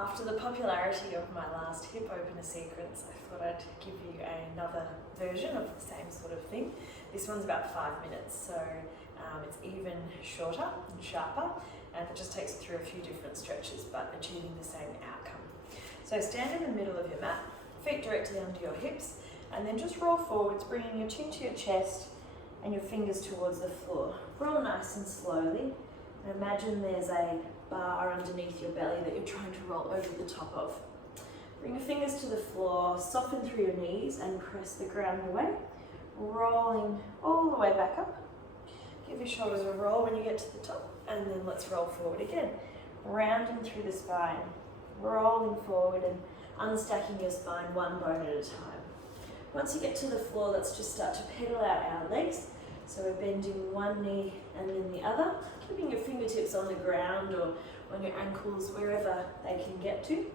After the popularity of my last hip opener sequence, I thought I'd give you another version of the same sort of thing. This one's about 5 minutes, so it's even shorter and sharper, and it just takes you through a few different stretches, but achieving the same outcome. So stand in the middle of your mat, feet directly under your hips, and then just roll forwards, bringing your chin to your chest and your fingers towards the floor. Roll nice and slowly, and imagine there's a bar underneath your belly that you're trying to roll over the top of. Bring your fingers to the floor, soften through your knees and press the ground away, rolling all the way back up. Give your shoulders a roll when you get to the top, and then let's roll forward again. Rounding through the spine, rolling forward and unstacking your spine one bone at a time. Once you get to the floor, let's just start to pedal out our legs. So we're bending one knee and then the other, keeping your fingertips on the ground or on your ankles, wherever they can get to.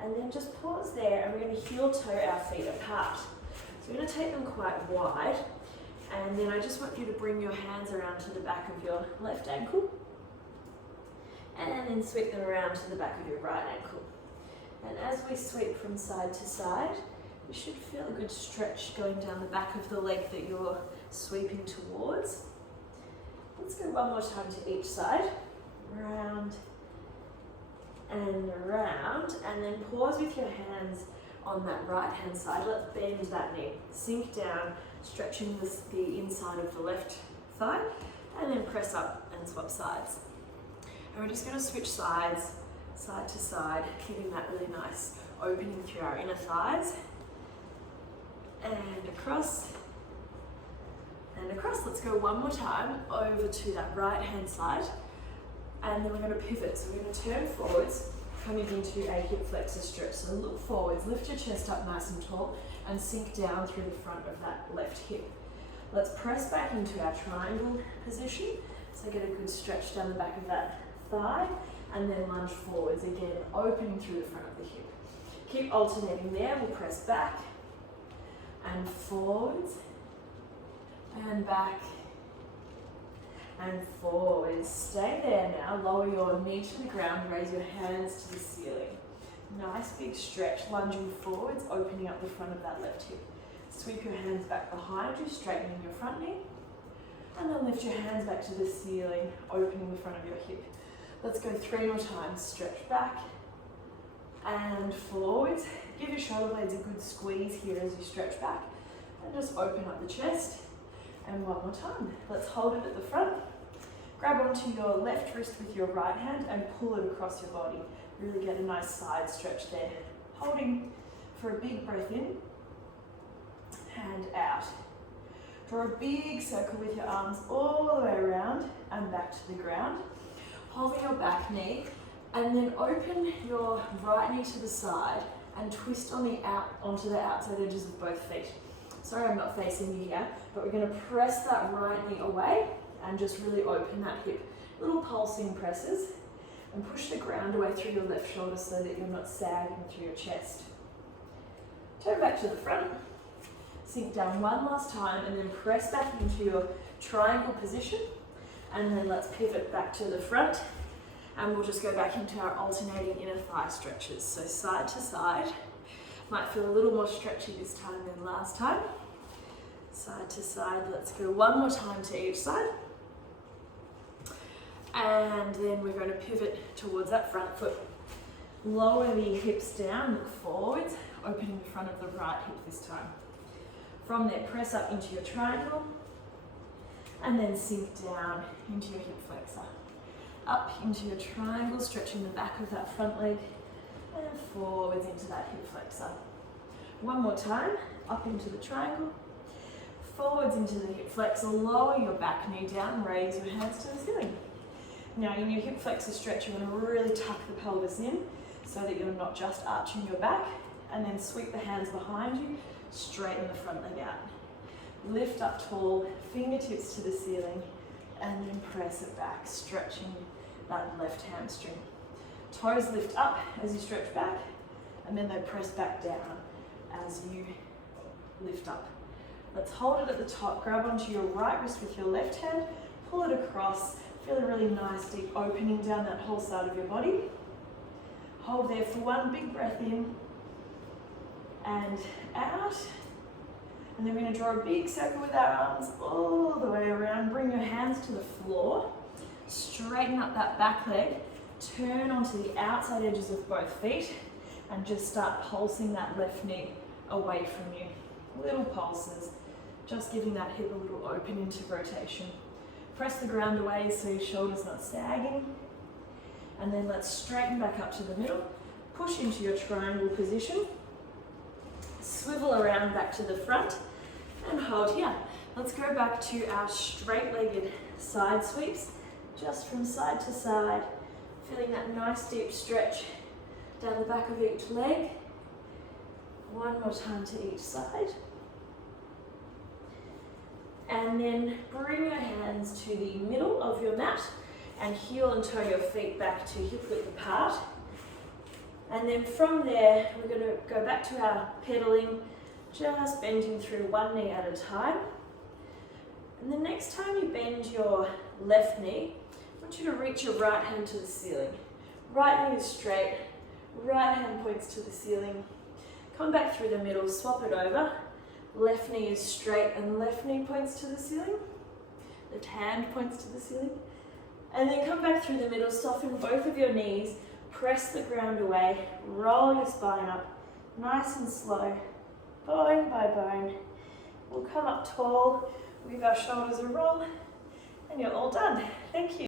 And then just pause there, and we're going to heel toe our feet apart. So we're going to take them quite wide, and then I just want you to bring your hands around to the back of your left ankle, and then sweep them around to the back of your right ankle. And as we sweep from side to side, you should feel a good stretch going down the back of the leg that you're sweeping towards. Let's go one more time to each side. Round and around, and then pause with your hands on that right hand side. Let's bend that knee, sink down, stretching the inside of the left thigh, and then press up and swap sides. And we're just going to switch sides, side to side, giving that really nice opening through our inner thighs. And across, and across. Let's go one more time over to that right hand side, and then we're going to pivot. So we're going to turn forwards, coming into a hip flexor stretch. So look forwards, lift your chest up nice and tall, and sink down through the front of that left hip. Let's press back into our triangle position, so get a good stretch down the back of that thigh, and then lunge forwards again, opening through the front of the hip. Keep alternating there. We'll press back and forwards and back and forwards. Stay there now. Lower your knee to the ground, raise your hands to the ceiling. Nice big stretch, lunging forwards, opening up the front of that left hip. Sweep your hands back behind you, straightening your front knee, and then lift your hands back to the ceiling, opening the front of your hip. Let's go 3 more times. Stretch back and forwards. Give your shoulder blades a good squeeze here as you stretch back, and just open up the chest. And one more time. Let's hold it at the front. Grab onto your left wrist with your right hand and pull it across your body. Really get a nice side stretch there. Holding for a big breath in and out. Draw a big circle with your arms all the way around and back to the ground. Holding your back knee, and then open your right knee to the side and twist onto the outside edges of both feet. Sorry, I'm not facing you here, but we're going to press that right knee away and just really open that hip. Little pulsing presses, and push the ground away through your left shoulder so that you're not sagging through your chest. Turn back to the front, sink down one last time, and then press back into your triangle position. And then let's pivot back to the front, and we'll just go back into our alternating inner thigh stretches. So side to side. Might feel a little more stretchy this time than last time. Side to side. Let's go one more time to each side. And then we're going to pivot towards that front foot. Lower the hips down, look forwards, opening the front of the right hip this time. From there, press up into your triangle, and then sink down into your hip flexor. Up into your triangle, stretching the back of that front leg, and forwards into that hip flexor. One more time, up into the triangle, forwards into the hip flexor, lower your back knee down, raise your hands to the ceiling. Now in your hip flexor stretch, you're going to really tuck the pelvis in so that you're not just arching your back, and then sweep the hands behind you, straighten the front leg out. Lift up tall, fingertips to the ceiling, and then press it back, stretching that left hamstring. Toes lift up as you stretch back, and then they press back down as you lift up. Let's hold it at the top. Grab onto your right wrist with your left hand, pull it across. Feel a really nice deep opening down that whole side of your body. Hold there there for one big breath in and out. And then we're going to draw a big circle with our arms all the way around. Bring your hands to the floor. Straighten up that back leg. Turn onto the outside edges of both feet and just start pulsing that left knee away from you. Little pulses, just giving that hip a little open into rotation. Press the ground away so your shoulder's not sagging. And then let's straighten back up to the middle. Push into your triangle position. Swivel around back to the front and hold here. Let's go back to our straight-legged side sweeps, just from side to side, feeling that nice deep stretch down the back of each leg. One more time to each side. And then bring your hands to the middle of your mat and heel and toe your feet back to hip width apart. And then from there, we're going to go back to our pedaling, just bending through one knee at a time. And the next time you bend your left knee, I want you to reach your right hand to the ceiling. Right knee is straight, right hand points to the ceiling. Come back through the middle, swap it over. Left knee is straight and left knee points to the ceiling. Left hand points to the ceiling. And then come back through the middle, soften both of your knees, press the ground away, roll your spine up, nice and slow, bone by bone. We'll come up tall, give our shoulders a roll, and you're all done. Thank you.